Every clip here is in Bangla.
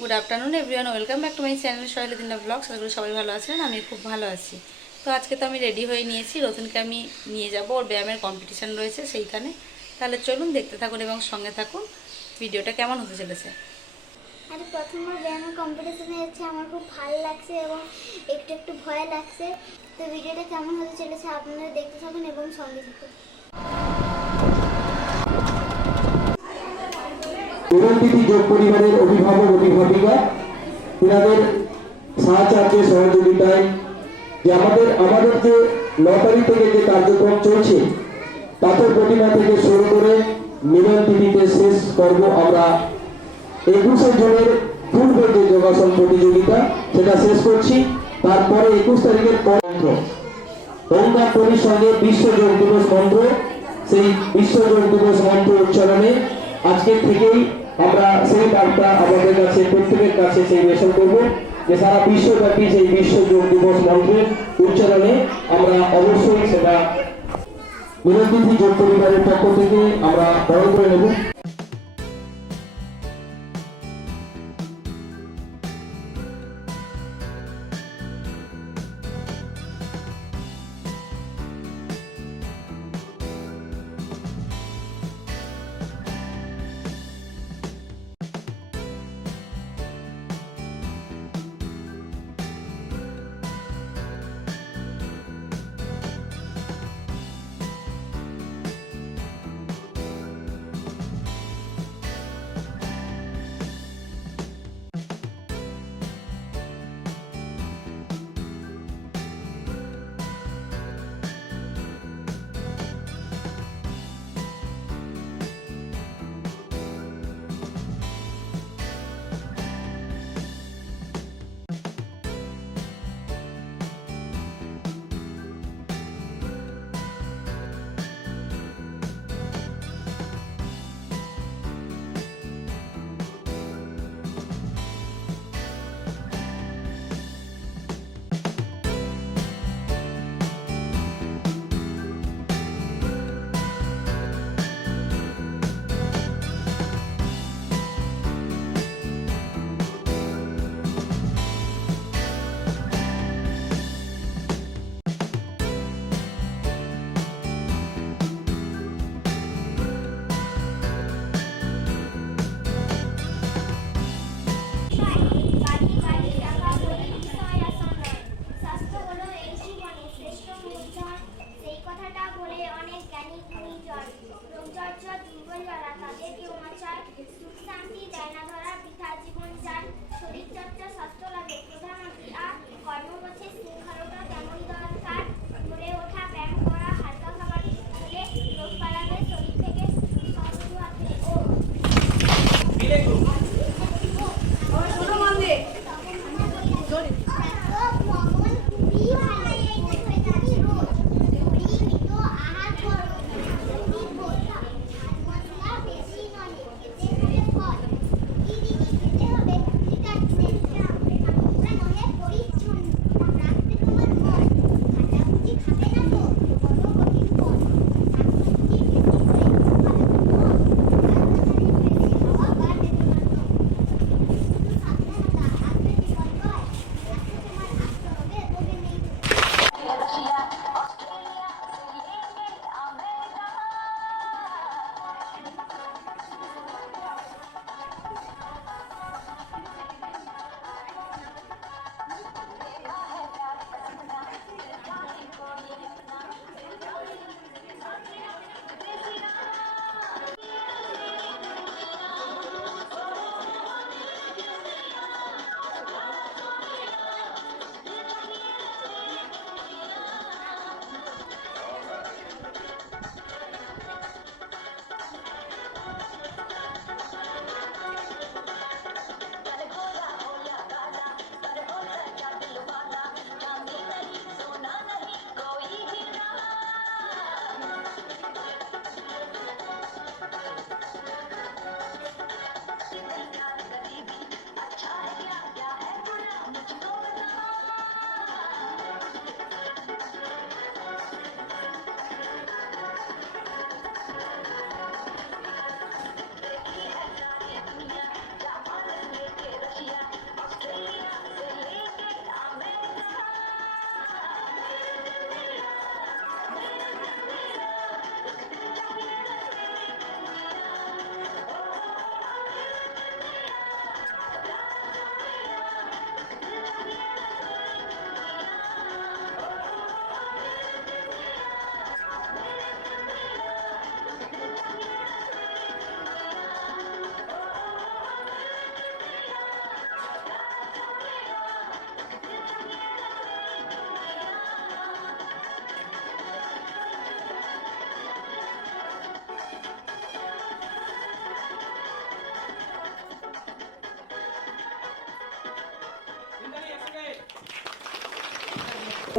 Good afternoon everyone, welcome back to my channel Soheli দিনা ব্লগস। আশা করি সবাই ভালো আছেন, আমি খুব ভালো আছি। তো আজকে তো আমি রেডি হয়ে নিয়েছি, রতনকে আমি নিয়ে যাব, ওর ব্যায়ামের কম্পিটিশান রয়েছে সেইখানে। তাহলে চলুন দেখতে থাকুন এবং সঙ্গে থাকুন, ভিডিওটা কেমন হতে চলেছে। আর প্রথমবার ব্যায়ামের কম্পিটিশনে যাচ্ছে, আমার খুব ভালো লাগছে এবং একটু একটু ভয় লাগছে। তো ভিডিওটা কেমন হতে চলেছে আপনারা দেখতে থাকুন এবং সঙ্গে থাকুন। উড়নদিঘি যোগ পরিবারের অভিভাবক অভিভাবিকা তিনাদের সাহায্যে সহযোগিতায় যে আমাদের যে 9 তারিখ থেকে যে কার্যক্রম চলছে, পাথর প্রতিমা থেকে শুরু করে মিলন টিভিতে শেষ করব আমরা 21 জনের পূর্ব যে যোগাসন প্রতিযোগিতা সেটা শেষ করছি। তারপরে 21 তারিখের মন্ত্র ওমকারের সঙ্গে বিশ্ব যোগ দিবস মন্ত্র, সেই বিশ্ব যোগ দিবস মন্ত্র উচ্চারণে আজকে থেকেই আমরা সেই বার্তা আমাদের কাছে প্রত্যেকের কাছে সেই মেসেজ করব যে সারা বিশ্বব্যাপী সেই বিশ্ব যোগ দিবস মন্ত্রের উচ্চারণে আমরা অবশ্যই সেটা উড়নদিঘি যোগ পরিবারের পক্ষ থেকে আমরা বরণ করে নেব।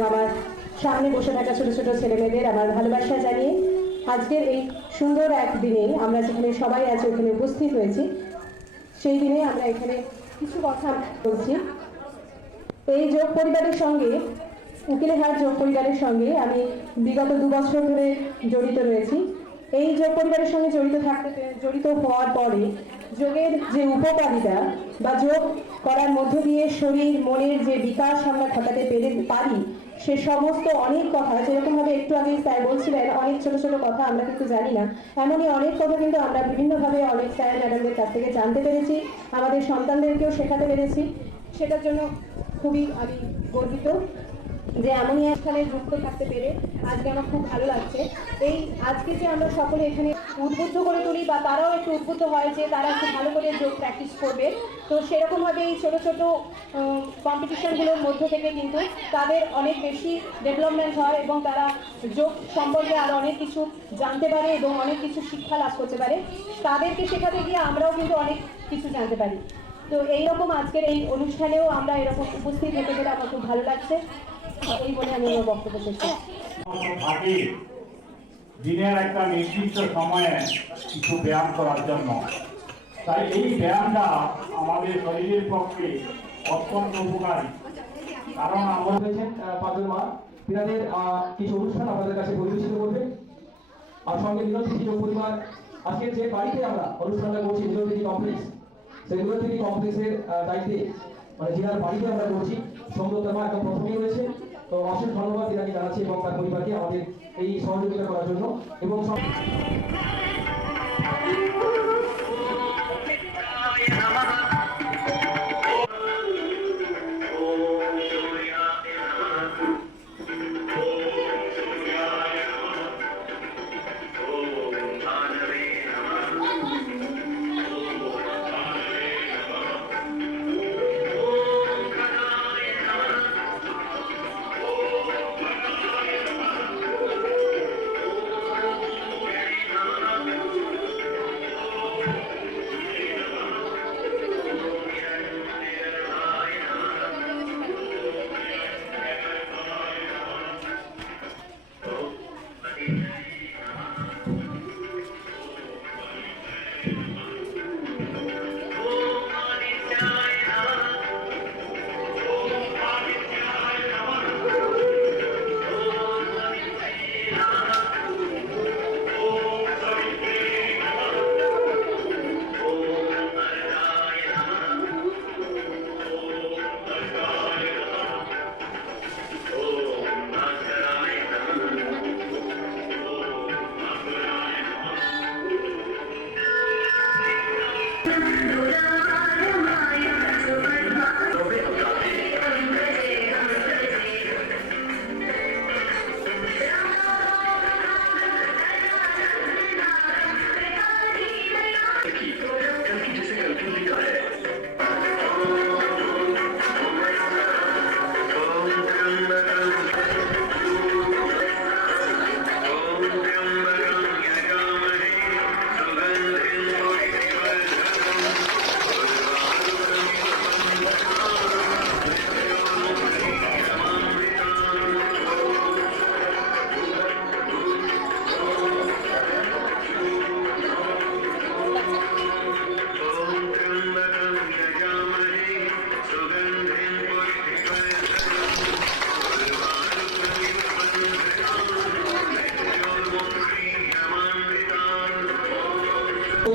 আমার সামনে বসে থাকা ছোট ছোট ছেলেমেয়েদের আমার ভালোবাসা জানিয়ে আজকের এই সুন্দর এক দিনে আমরা যেখানে সবাই আছি ওখানে উপস্থিত হয়েছি, সেই দিনে আমরা এখানে কিছু কথা বলছি। এই যোগ পরিবারের সঙ্গে, উকিলেহাট যোগ পরিবারের সঙ্গে আমি বিগত 2 বছর ধরে জড়িত রয়েছি। এই যোগ পরিবারের সঙ্গে জড়িত হওয়ার পরে যোগের যে উপকারিতা বা যোগ করার মধ্য দিয়ে শরীর মনের যে বিকাশ আমরা ঘটাতে পারি, সে সমস্ত অনেক কথা, যেরকমভাবে একটু আগে স্যার বলছিলেন অনেক ছোট ছোট কথা আমরা কিন্তু জানি না, এমনই অনেক কথা কিন্তু আমরা বিভিন্নভাবে অনেক স্যার ম্যাডামদের কাছ থেকে জানতে পেরেছি, আমাদের সন্তানদেরকেও শেখাতে পেরেছি। সেটার জন্য খুবই আমি গর্বিত যে এমনই এখানে যুক্ত থাকতে পেরে আজকে আমার খুব ভালো লাগছে। এই আজকে যে আমরা সকলে এখানে উদ্বুদ্ধ করে তুলি বা তারাও একটু উদ্বুদ্ধ হয় যে তারা একটু ভালো করে যোগ প্র্যাকটিস করবে, তো সেরকমভাবে এই ছোটো ছোটো কম্পিটিশনগুলোর মধ্য থেকে কিন্তু তাদের অনেক বেশি ডেভেলপমেন্ট হয় এবং তারা যোগ সম্পর্কে আরও অনেক কিছু জানতে পারে এবং অনেক কিছু শিক্ষা লাভ করতে পারে। তাদেরকে শেখাতে গিয়ে আমরাও কিন্তু অনেক কিছু জানতে পারি। তো এইরকম আজকের এই অনুষ্ঠানেও আমরা এরকম উপস্থিত হতে পেরে আমার খুব ভালো লাগছে। এই বলে আমি আমার বক্তব্য শেষ করছি। থাকে দিনের একটা নির্দিষ্ট সময়ে কিছু ব্যায়াম করার জন্য, তাই এই ব্যায়ামটা আমাদের শরীরের পক্ষে অত্যন্ত উপকারী। কারণ আমরা হয়েছেন পাঁচজন মা, তিনাদের কিছু অনুষ্ঠান আপনাদের কাছে পরিবেশিত করবে। আর সঙ্গে মিলনতিথি যোগ পরিবার আজকের যে বাড়িতে আমরা অনুষ্ঠানটা করছি মিলনতিথি কমপ্লেক্স, সেই মিলনতিথি কমপ্লেক্সের দায়িত্বে মানে যিনার বাড়িতে আমরা করছি সুন্দরতা মা একদম প্রথমেই রয়েছে। তো অশেষ ধন্যবাদ তিনাকে জানাচ্ছি এবং তার পরিবারকে আমাদের এই সহযোগিতা করার জন্য। এবং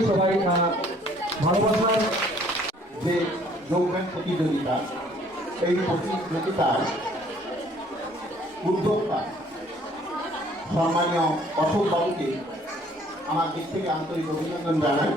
সবাই ভালোবাসার যে যোগব্যায়াম প্রতিযোগিতা, এই প্রতিযোগিতার উদ্যোক্তা সম্মানীয় অশোক বাবুকে আমার দিক থেকে আন্তরিক অভিনন্দন জানাই।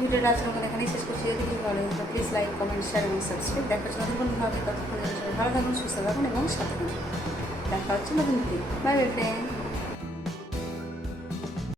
ভিডিওটা আজকের মতো এখানেই শেষ করছি। যদি কিছু ভালো লাগে প্লিজ লাইক, কমেন্ট, শেয়ার এবং সাবস্ক্রাইব। দেখা হচ্ছে নতুন কোনো ভাবে, ততক্ষণ ভালো থাকুন, সুস্থ থাকুন এবং সাথে থাকুন। দেখা হচ্ছে নতুন ভিডিও। Bye bye friend.